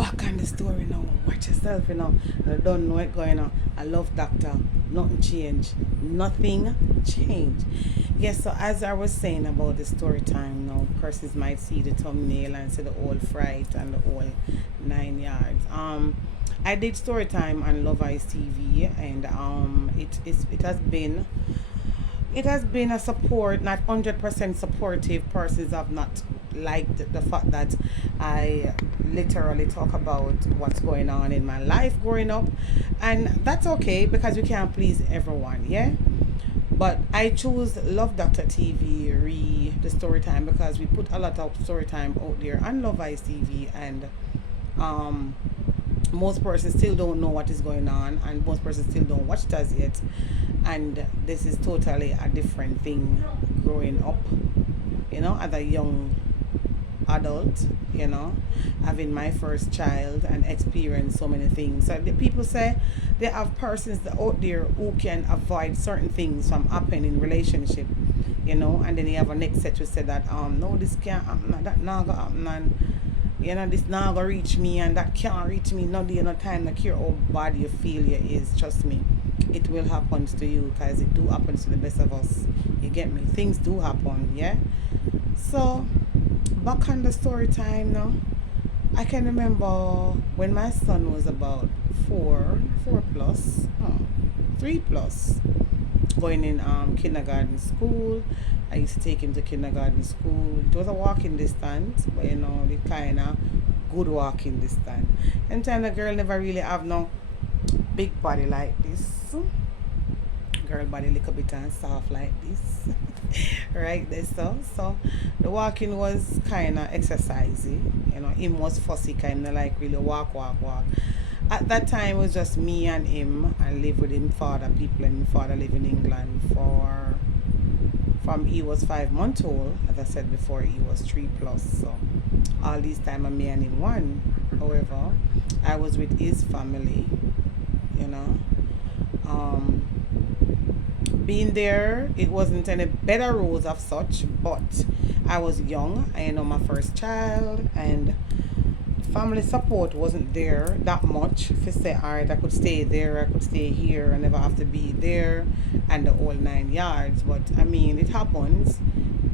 back on the story now. Watch yourself, you know. I don't know what's going on. I love doctor. Nothing changed. Nothing changed. Yes, so as I was saying about the story time now, persons might see the thumbnail and see the whole fright and the whole 9 yards. I did story time on Love Eyes TV, and it has been a support, not 100% supportive. Persons have not liked the fact that I literally talk about what's going on in my life growing up, and that's okay because we can't please everyone, yeah. But I choose Love Doctor TV, the story time, because we put a lot of story time out there on Love Eyes TV, and um most persons still don't know what is going on, and most persons still don't watch it as yet. And this is totally a different thing growing up, as a young adult, having my first child and experience so many things. So the people say they have persons out there who can avoid certain things from happening in relationship, and then you have a next set who say that no, this can't happen, that not gonna happen, and this not gonna reach me, and that can't reach me. No day, no time, no care how bad your failure is. Trust me, it will happen to you because it do happen to the best of us. You get me? Things do happen, yeah. So back on the story time now. I can remember when my son was about four plus, 3 plus, going in kindergarten school. I used to take him to kindergarten school. It was a walking distance, but the kind of good walking distance. And time the girl never really have no big body like this. Girl body little bit and soft like this. Right there, so the walking was kind of exercisey. Him was fussy, kind of like really walk. At that time, it was just me and him, and live with him father people, and him father live in England for from he was 5 months old. As I said before, he was 3 plus. So all this time, me and him one. However, I was with his family. You know, um, being there, it wasn't any better rules of such, but I was young. I know my first child, and family support wasn't there that much. If you say, all right, I could stay there, I could stay here, I never have to be there, and the whole 9 yards. But I mean, it happens,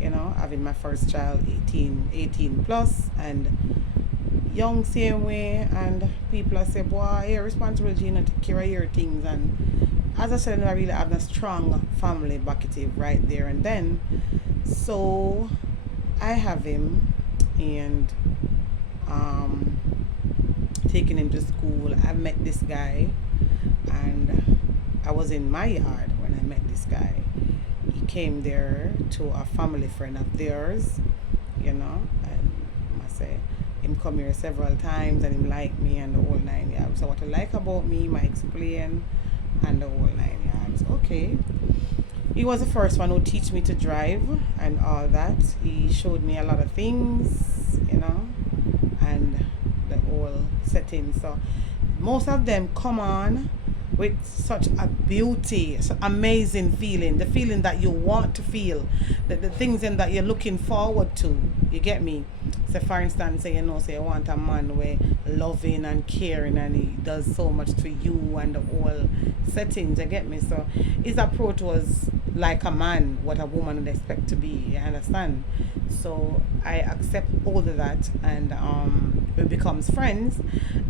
having my first child 18 plus, and young same way, and people say, boy, your responsibility, to take care of your things. And as I said, I really have a strong family bucketive right there and then. So I have him, and um, taking him to school. I met this guy, and I was in my yard when I met this guy. He came there to a family friend of theirs, and I say him come here several times, and him like me and the whole 9 yards. So what I like about me, I explain, and the whole 9 yards. Okay. He was the first one who teach me to drive and all that. He showed me a lot of things, and the whole setting. So most of them come on with such a beauty, so amazing feeling, the feeling that you want to feel, the things in that you're looking forward to. You get me? So for instance, say you want a man where loving and caring, and he does so much for you, and the whole settings. You get me? So his approach was like a man, what a woman would expect to be. You understand? So I accept all of that, and we becomes friends.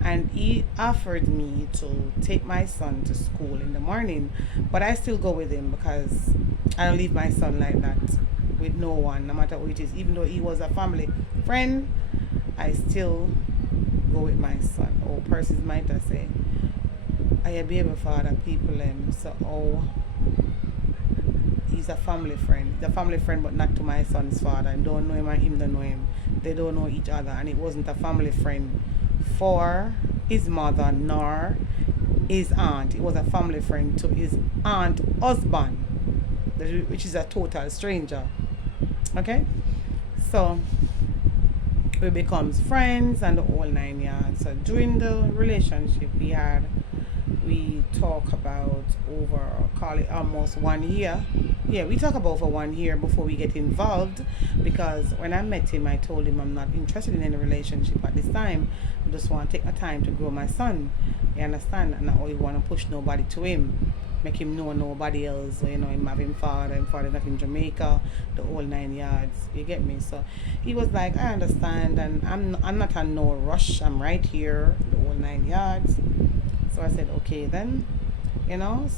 And he offered me to take my son to school in the morning, but I still go with him because I don't leave my son like that with no one, no matter who it is. Even though he was a family friend, I still go with my son. Or persons might have say, I a baby father people so he's a family friend. He's a family friend, but not to my son's father. And don't know him, and him don't know him. They don't know each other, and it wasn't a family friend for his mother nor his aunt. It was a family friend to his aunt husband, which is a total stranger. Okay, so we becomes friends and the whole 9 yards. So during the relationship, we talk about over, call it almost 1 year. Yeah, we talk about for 1 year before we get involved, because when I met him, I told him I'm not interested in any relationship at this time. I just want to take my time to grow my son. You understand? And I don't really want to push nobody to him, make him know nobody else. You know, him having father and father not in Jamaica, the whole 9 yards. You get me? So he was like, I understand, and I'm not on no rush. I'm right here, the whole 9 yards. So I said, okay then,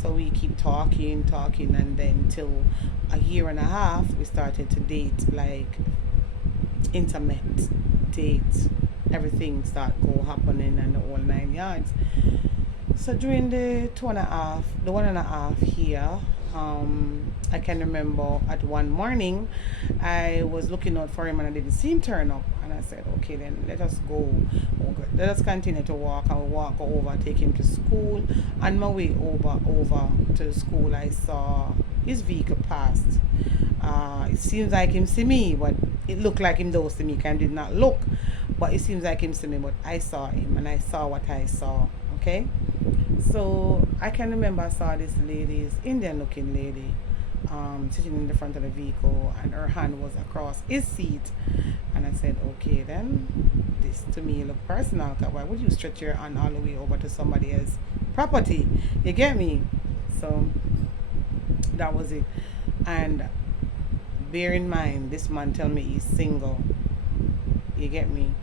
so we keep talking, and then till a year and a half, we started to date, like intimate date. Everything start go happening and the whole 9 yards. So during the 2.5, the 1.5 here, I can remember at one morning, I was looking out for him and I didn't see him turn up. And I said, okay, then let us go. Let us continue to walk. I will walk over, take him to school. On my way over to the school, I saw his vehicle passed. It seems like him see me, but it looked like him don't see me. Kind did not look, but it seems like him see me. But I saw him and I saw what I saw. Okay, so I can remember I saw this lady, this Indian looking lady, sitting in the front of the vehicle, and her hand was across his seat. And I said, okay, then this to me look personal. 'Cause why would you stretch your hand all the way over to somebody else's property? You get me? So that was it. And bear in mind, this man tell me he's single. You get me?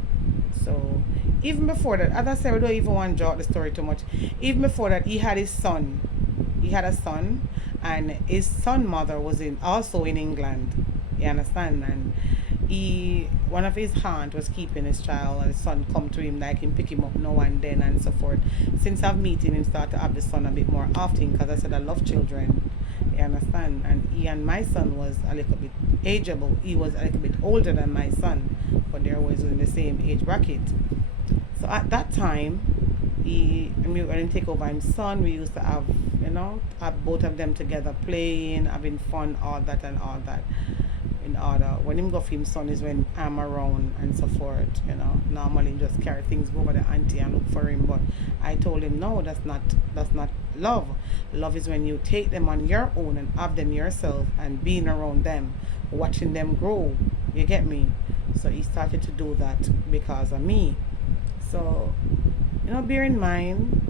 So even before that, as I said, we don't even want to draw out the story too much. Even before that, he had his son. He had a son, and his son mother was also in England. You understand? And one of his aunt was keeping his child, and his son come to him, like him pick him up now and then and so forth. Since I've meeting him, start to have the son a bit more often, because I said I love children. You understand? And he and my son was a little bit ageable. He was a little bit older than my son, but they were in the same age bracket. So at that time, when he take over his son, we used to have both of them together playing, having fun, all that and all that. In order, when him go for him son is when I'm around and so forth. Normally just carry things, go over the auntie and look for him. But I told him, no, that's not love. Love is when you take them on your own and have them yourself and being around them, watching them grow. You get me? So he started to do that because of me. So, bear in mind,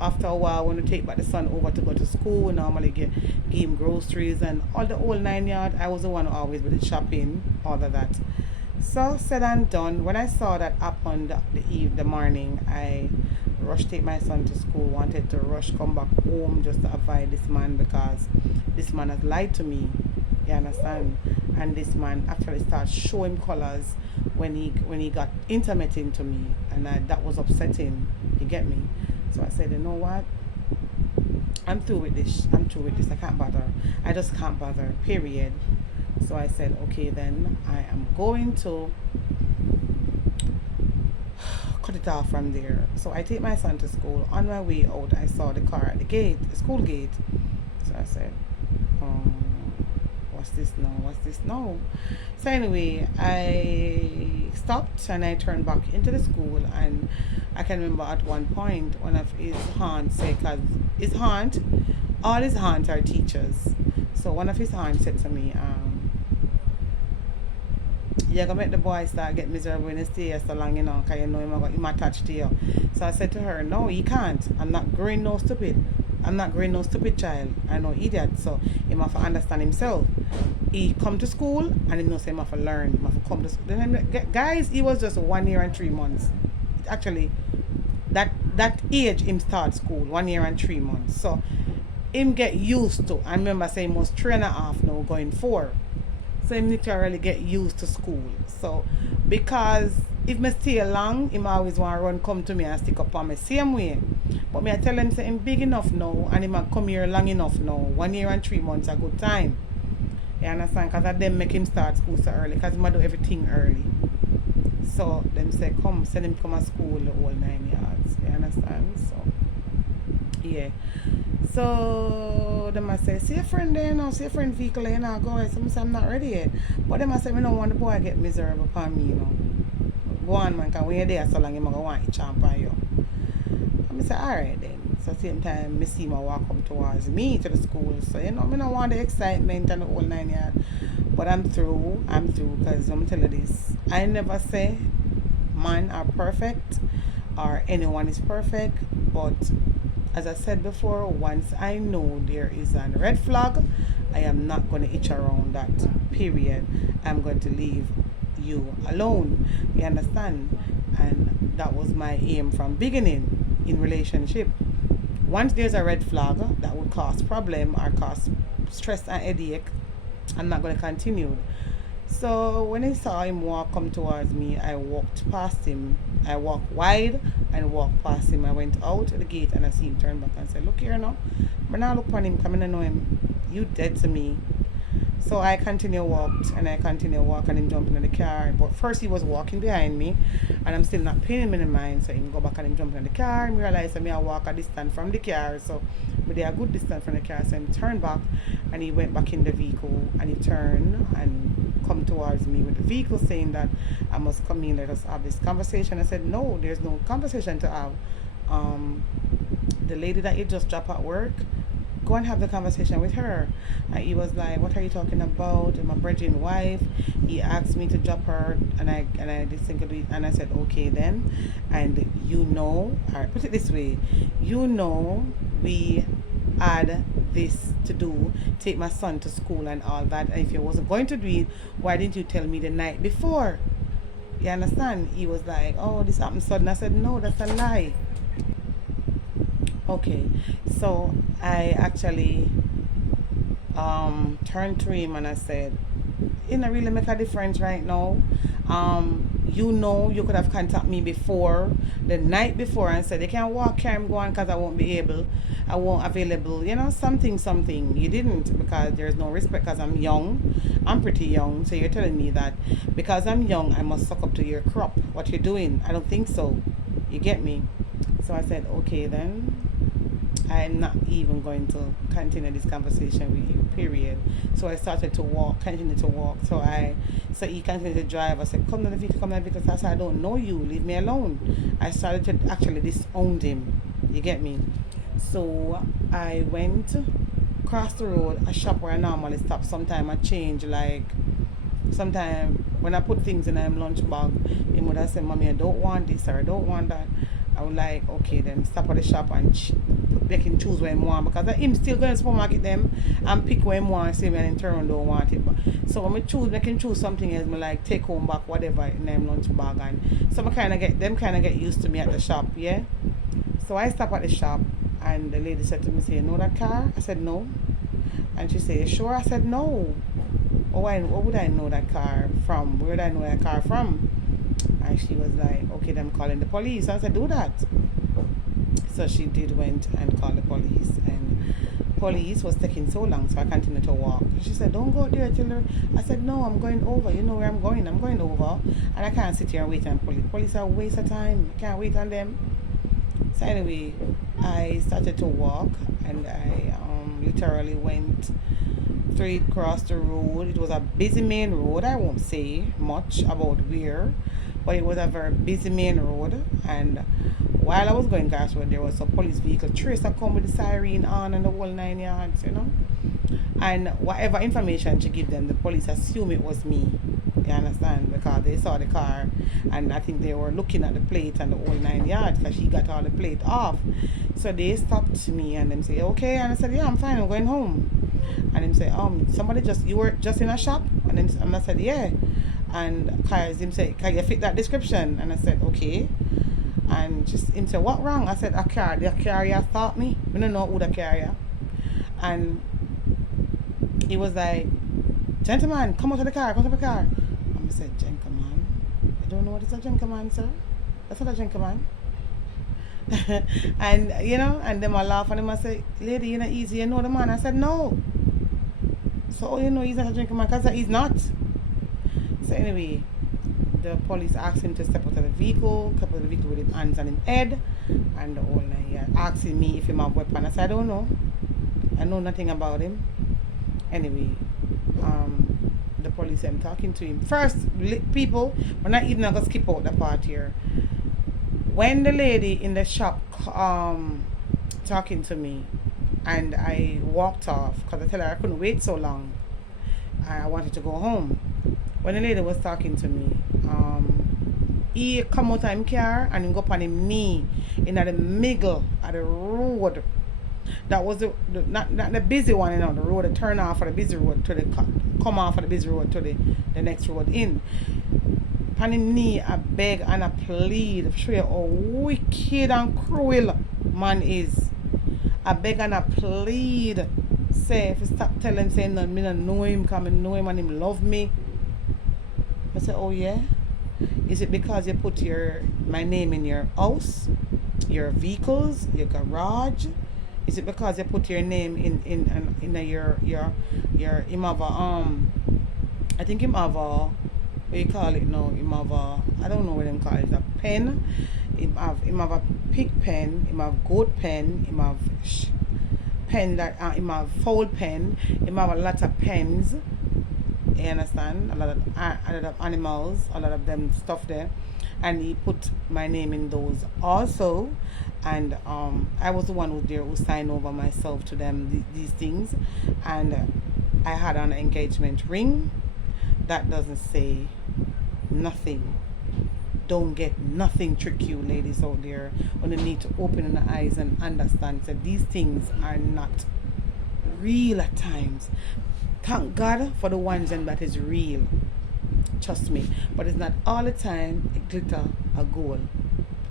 after a while, when we take back the son over to go to school, we normally give him groceries and all the whole 9 yards. I was the one who always with the shopping, all of that. So, said and done. When I saw that happen the morning, I rushed take my son to school, wanted to rush come back home just to avoid this man, because this man has lied to me. You understand? And this man actually started showing colors when he got intimate into me, and that was upsetting. You get me? So I said, you know what? I'm through with this. I can't bother. I just can't bother. Period. So I said, okay, then I am going to cut it off from there. So I take my son to school. On my way out, I saw the car at the school gate. So I said, what's this now? So anyway, I stopped and I turned back into the school, and I can remember at one point one of his aunts said, because all his aunts are teachers. So one of his aunts said to me, you're going to make the boy start get miserable when he stay here so long, because him attached to you. So I said to her, no, he can't. I'm not growing no stupid child. I know idiot. So he must understand himself. He come to school and he knows he must learn. He must come to school. Guys, he was just 1 year and 3 months. Actually, that age him start school, 1 year and 3 months. So him get used to. I remember saying he was 3.5 now, going 4. So him literally get used to school. So because if me stay long, him always want to run come to me and stick up on me same way. But me I tell him say him big enough now and him a come here long enough now. 1 year and 3 months a good time. You understand? Because of them make him start school so early, because him do everything early. So them say send him come to school the whole 9 yards. You understand? So yeah. So them I say, see a friend there see a friend vehicle there go. I say I'm not ready yet. But them I say, I don't want the boy to get miserable upon me, Go on man, because when you're there so long, you're going to want to champ on you. And I say, alright then. at the same time, me see my walk come towards me to the school. So, you know, me don't want the excitement and the whole 9 yard. But I'm through. I'm through because I'm telling you this. I never say man are perfect or anyone is perfect. But as I said before, once I know there is a red flag, I am not going to itch around that period. I'm going to leave you alone. You understand? And that was my aim from beginning in relationship. Once there's a red flag that would cause problem or cause stress and headache, I'm not going to continue. So when I saw him walk come towards me, I walked past him. I walked wide and walked past him. I went out to the gate and I see him turn back and said, "Look here now." But now look upon him, coming to know him. You dead to me. So I continue walked and I continue walk and him jumping in the car. But first he was walking behind me and I'm still not paying him in the mind. So him go back and him jumping in the car and realize that me I walk a distance from the car. So me there a good distance from the car. So him turned back and he went back in the vehicle and he turned and come towards me with the vehicle saying that I must come in, let us have this conversation. I said, no, there's no conversation to have. The lady that you just dropped at work, go and have the conversation with her. And he was like, what are you talking about? My brethren wife. He asked me to drop her and I did think of it and I said, okay then. And you know, all right, put it this way, you know we had this to do, take my son to school and all that, and if you wasn't going to do it, why didn't you tell me the night before? You understand? He was like, oh, this happened sudden. I said, no, that's a lie. Okay, so I actually turned to him and I said, it don't really make a difference right now. You know, you could have contacted me before, the night before, and said, you can't walk, carry go on because I won't be able, I won't available, you know, something. You didn't, because there's no respect because I'm young. I'm pretty young, so you're telling me that because I'm young, I must suck up to your crop. What you're doing, I don't think so. You get me? So I said, okay then. I'm not even going to continue this conversation with you, period. So I started to walk, continued to walk. So he continued to drive. I said, come to the vehicle, come to the vehicle. So I said, I don't know you, leave me alone. I started to actually disown him. You get me? So I went across the road, a shop where I normally stop. Sometime I change, like, sometime when I put things in my lunch bag, he would have said, Mommy, I don't want this or I don't want that. I would like, okay, then stop at the shop and they can choose what I want, because him still going to the supermarket them and pick what I want, say when in turn don't want it. But so when I can choose something else, me like take home back whatever in them lunch bag, and so I kind of get used to me at the shop, yeah. So I stop at the shop and the lady said to me, say, you know that car? I said no. And she said, you sure? I said no. Oh, what would I know that car from? Where would I know that car from? And she was like, okay, then I'm calling the police. I said, do that. So she went and called the police, and police was taking so long, so I continued to walk. She said, don't go there till I said, no, I'm going over. You know where I'm going over, and I can't sit here and wait on police are a waste of time. I can't wait on them. So anyway, I started to walk, and I literally went straight across the road. It was a busy main road. I won't say much about where, but it was a very busy main road. And while I was going across the road, there was a police vehicle tracer come with the siren on and the whole 9 yards, you know. And whatever information she give them, the police assume it was me. You understand? Because they saw the car, and I think they were looking at the plate and the whole 9 yards, because she got all the plate off. So they stopped me and them say, okay, and I said, yeah, I'm fine, I'm going home. And him say, somebody you were just in a shop? And I said, yeah. And him say, can you fit that description? And I said, okay. And just him say, what wrong? I said, the carrier stopped me. I don't know who the carrier. And he was like, gentleman, come out of the car. And I said, gentleman? I don't know what is a gentleman, sir. That's not a gentleman. And you know, and then I laugh and him I say, lady, you're not easy, you know the man. I said, no. So you know he's not a gentleman, because he's not. So anyway, the police asked him to step out of the vehicle, with his hands on his head, and the whole night, yeah, asking me if he have a weapon. I said, I don't know. I know nothing about him. Anyway, the police, I'm talking to him. First, people, we're not even going to skip out the part here. When the lady in the shop talking to me, and I walked off because I told her I couldn't wait so long. I wanted to go home. When the lady was talking to me, he come out of him car and he go up on him knee in the middle of the road. That was not the busy one, the road to turn off for the busy road to the come off for the busy road to the next road in. On him knee, I beg and I plead. Show you how wicked and cruel man is. I beg and I plead. Say, if you stop telling saying that me don't know him, because I know him and him love me. I say, oh yeah? Is it because you put my name in your house, your vehicles, your garage? Is it because you put your name in your him have a I think him have a, what you call it now? Him have a, I don't know what them call it, a pen. Him have a pig pen, him have goat pen, him have pen that him have fold pen, him have a lot of pens. You understand? A lot of animals, a lot of them stuff there, and he put my name in those also. And I was the one who signed over myself to them these things, and I had an engagement ring that doesn't say nothing. Don't get nothing trick you ladies out there when you need to open the eyes and understand that these things are not real at times. Thank God for the ones that is real. Trust me. But it's not all the time it glitter a gold.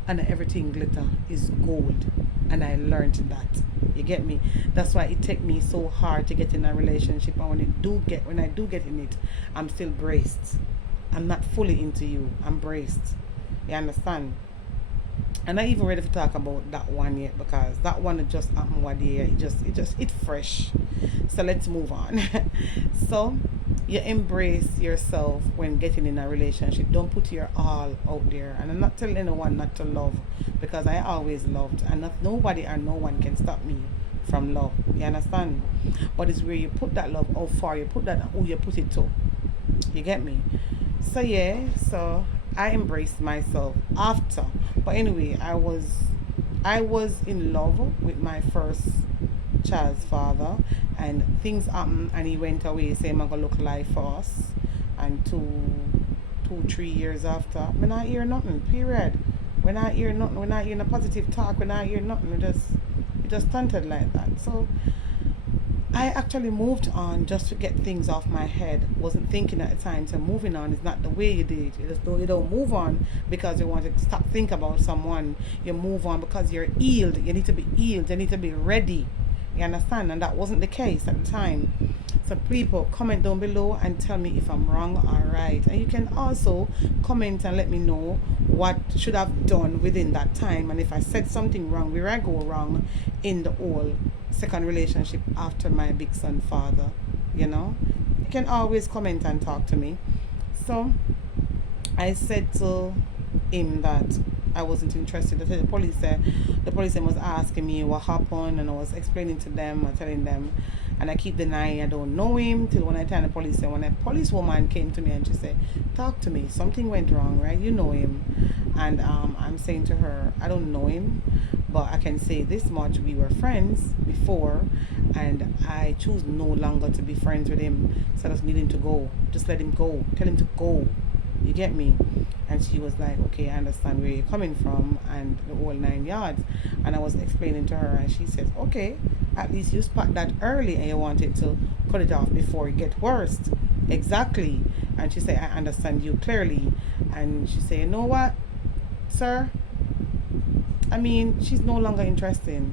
And everything glitter is gold. And I learned that. You get me? That's why it take me so hard to get in a relationship. And when I do get in it, I'm still braced. I'm not fully into you. I'm braced. You understand? I'm not even ready to talk about that one yet, because that one just happened one day. It's fresh. So let's move on. So you embrace yourself when getting in a relationship. Don't put your all out there. And I'm not telling anyone not to love, because I always loved, and nobody or no one can stop me from love. You understand? But it's where you put that love, how far you put that, who you put it to. You get me? So yeah, so I embraced myself after. But anyway, I was in love with my first child's father, and things happened and he went away saying I'm gonna look life for us. And 3 years after, I not hear nothing, period. When I hear nothing, when I hear a positive talk, when I hear nothing, it just stunted like that. So I actually moved on just to get things off my head. Wasn't thinking at the time. So moving on is not the way you do it. You don't move on because you want to stop thinking about someone. You move on because you're healed. You need to be healed. You need to be ready. You understand? And that wasn't the case at the time. So people, comment down below and tell me if I'm wrong or right. And you can also comment and let me know what should I've done within that time, and if I said something wrong, where I go wrong in the whole second relationship after my big son father. You can always comment and talk to me. So I said to him that I wasn't interested. The police was asking me what happened, and I was explaining to them or telling them, and I keep denying I don't know him, till when I tell the police, and when a policewoman came to me and she said, talk to me, something went wrong, right? You know him. And I'm saying to her, I don't know him, but I can say this much: we were friends before, and I choose no longer to be friends with him. So I just need him to go. Just let him go. Tell him to go. You get me? And she was like, okay, I understand where you're coming from and the whole 9 yards. And I was explaining to her, and she says, okay, at least you spot that early and you wanted to cut it off before it get worse. Exactly. And she said, I understand you clearly. And she said, you know what, sir? I mean, she's no longer interested.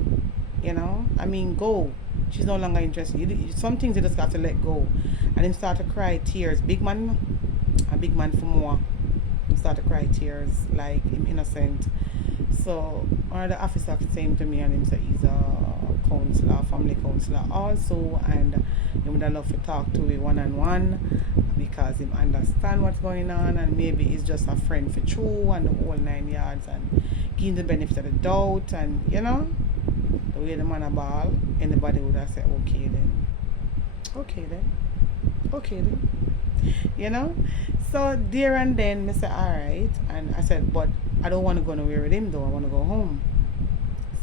Go. She's no longer interested. Some things you just have to let go. And him start to cry tears. A big man for more. He start to cry tears like him innocent. So one of the officers came to me and him said he's a counselor, family counselor also, and he would love to talk to me one-on-one because him understand what's going on, and maybe he's just a friend for true and the whole 9 yards, and give him the benefit of the doubt. And the way the man a ball, anybody would have said okay then. So there and then I said alright, and I said, but I don't want to go nowhere with him though, I want to go home.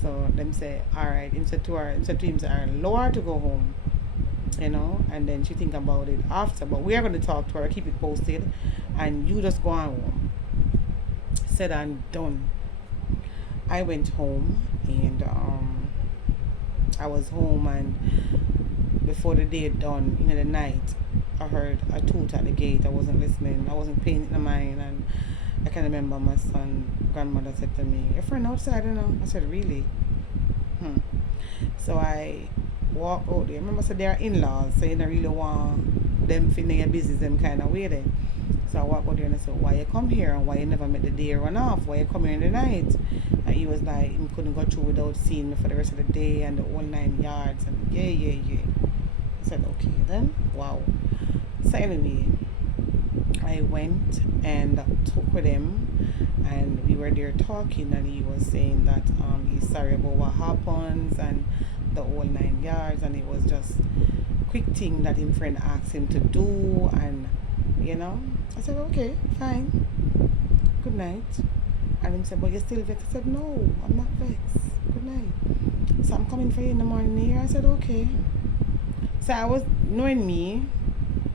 So them say, alright, him said to her, him said to him, say, alright, allow her to go home, and then she think about it after. But we are gonna talk to her, keep it posted, and you just go on home. Said and done. I went home and I was home, and before the day done, in the night, I heard a toot at the gate. I wasn't listening. I wasn't paying it no mind, and I can remember my son grandmother said to me, "Your friend outside, you know?" I said, "Really?" Hmm. So I walk out there. Remember, I said they are in-laws, so you don't really want them feeling your business them kind of way there. So I walk out there and I said, "Why you come here and why you never met the day run off? Why you come here in the night?" And he was like, he couldn't go through without seeing me for the rest of the day and the whole 9 yards. And yeah, yeah, yeah. I said, okay then. Wow. So anyway, I went and talked with him, and we were there talking, and he was saying that he's sorry about what happens and the whole 9 yards, and it was just quick thing that his friend asked him to do, and I said, okay, fine, good night. And he said, but you're still vexed? I said, no, I'm not vexed. Good night. So I'm coming for you in the morning here. I said, okay. So I was knowing me.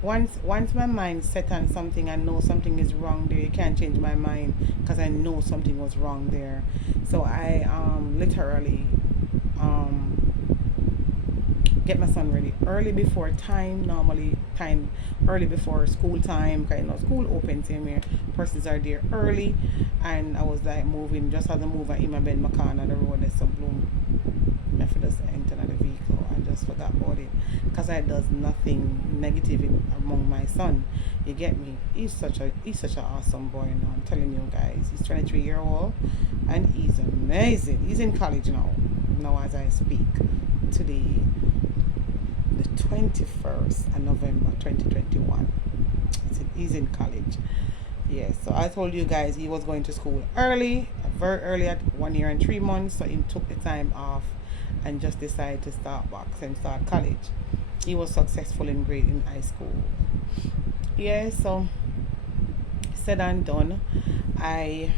Once my mind set on something, I know something is wrong there. You can't change my mind because I know something was wrong there. So I literally get my son ready early before time. Normally time early before school time. School opens here. Persons are there early, and I was like moving. Just as I move, I in my bed, my car on the road. There's some bloom. I just enter the vehicle. I just forgot about it because I does nothing negative among my son. You get me? He's such an awesome boy now. I'm telling you guys. He's 23-year old, and he's amazing. He's in college now. Now as I speak, today, the 21st of November 2021. He's in college. Yes, so I told you guys he was going to school early, very early at 1 year and 3 months. So he took the time off and just decided to start box and start college. He was successful in grade in high school. Yeah, so said and done. I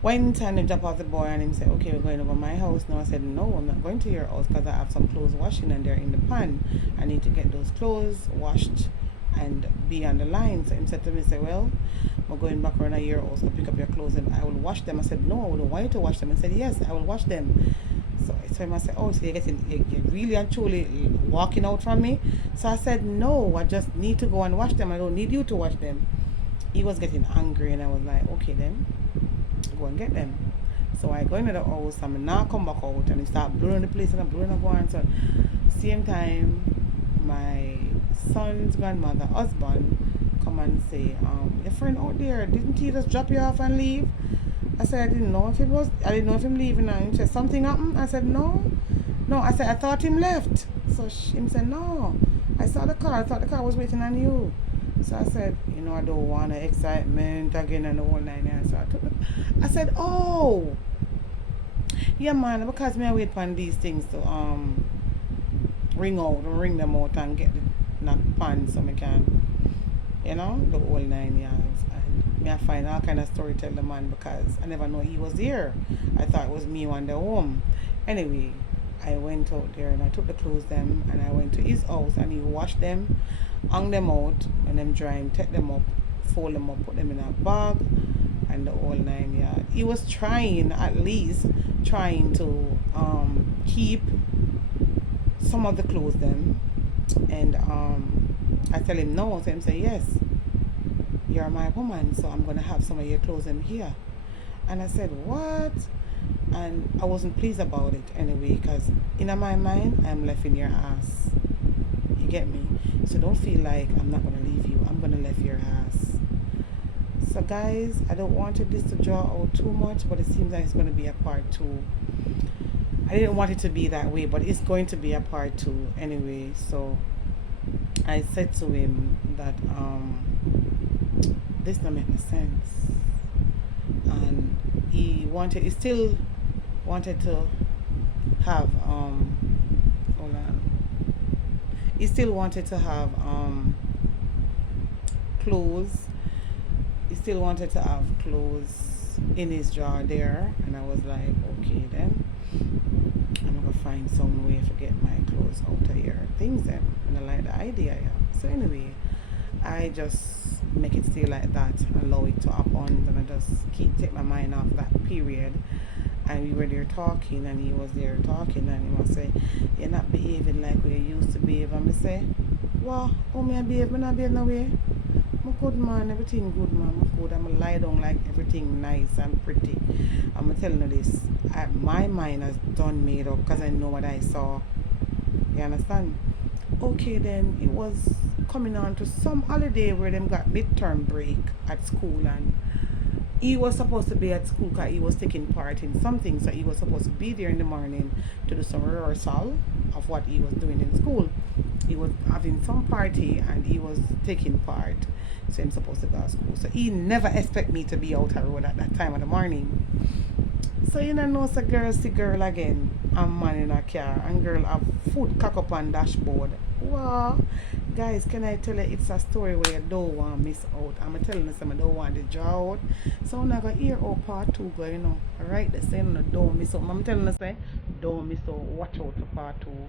went and dropped off the boy, and him said, okay, we're going over my house now. I said, no, I'm not going to your house because I have some clothes washing and they're in the pan. I need to get those clothes washed and be on the line. So him said to me, say, well, I'm going back around your house to pick up your clothes and I will wash them. I said, no, I don't want you to wash them. He said, yes, I will wash them. So I told him, I said, oh, so you're really and truly walking out from me? So I said, no, I just need to go and wash them. I don't need you to wash them. He was getting angry, and I was like, okay then, go and get them. So I go into the house, and now come back out, and he start blowing the place, and I'm blowing and going. So same time, my son's grandmother husband come and say, your friend out there, didn't he just drop you off and leave? I said, I didn't know if him leaving. And he said, something happened? I said, no. I said, I thought him left. So him said, no, I saw the car. I thought the car was waiting on you. So I said, I don't want the excitement again and the whole 9 yards. So I said, oh, yeah, man, because me I wait for these things to ring them out and get the knock pan so I can, the whole 9 yards. And me I find all kind of story tell the man because I never know he was there. I thought it was me on the home. Anyway, I went out there and I took the clothes them and I went to his house and he washed them, hung them out, and them dry him, take them up, fold them up, put them in a bag, and the whole 9 yards. He was at least trying to keep some of the clothes them, and I tell him no, so him say yes, you're my woman, so I'm gonna have some of your clothes them here. And I said, what? And I wasn't pleased about it anyway, because in my mind I'm left in your ass. You get me? So don't feel like I'm not gonna leave you. I'm gonna leave your ass. So guys, I don't want this to draw out too much, but it seems like it's gonna be a part 2. I didn't want it to be that way, but it's going to be a part 2 anyway. So I said to him that this don't make no sense, and he still wanted to have hold on. He still wanted to have clothes. He still wanted to have clothes in his drawer there, and I was like, okay then, I'm gonna find some way to get my clothes out of here. Things then, and I like the idea, yeah. So anyway, I just make it stay like that, allow it to happen, and I just take my mind off that period. And we were there talking, and he was there talking, and he must say, "You're not behaving like we used to behave." And I say, "Well, how me I behave? Me not behave no way. I'm a good man, everything good man, I'm good. I'm lie down like everything nice and pretty." I'm telling you this, my mind has done made up because I know what I saw. You understand? Okay, then it was coming on to some holiday where them got midterm break at school, and he was supposed to be at school because he was taking part in something, so he was supposed to be there in the morning to do some rehearsal of what he was doing in school. He was having some party and he was taking part, so he's supposed to go to school. So he never expect me to be out on the road at that time of the morning. So you know, so girl see girl again, and man in a car, and girl have food cock up on dashboard. Wow, guys, can I tell you it's a story where you don't want to miss out. I'm telling you something, I don't want to draw out. So I'm not gonna hear all part two go, you know. Alright, they say no, don't miss out. I'm telling you say, don't miss out. Watch out for part two.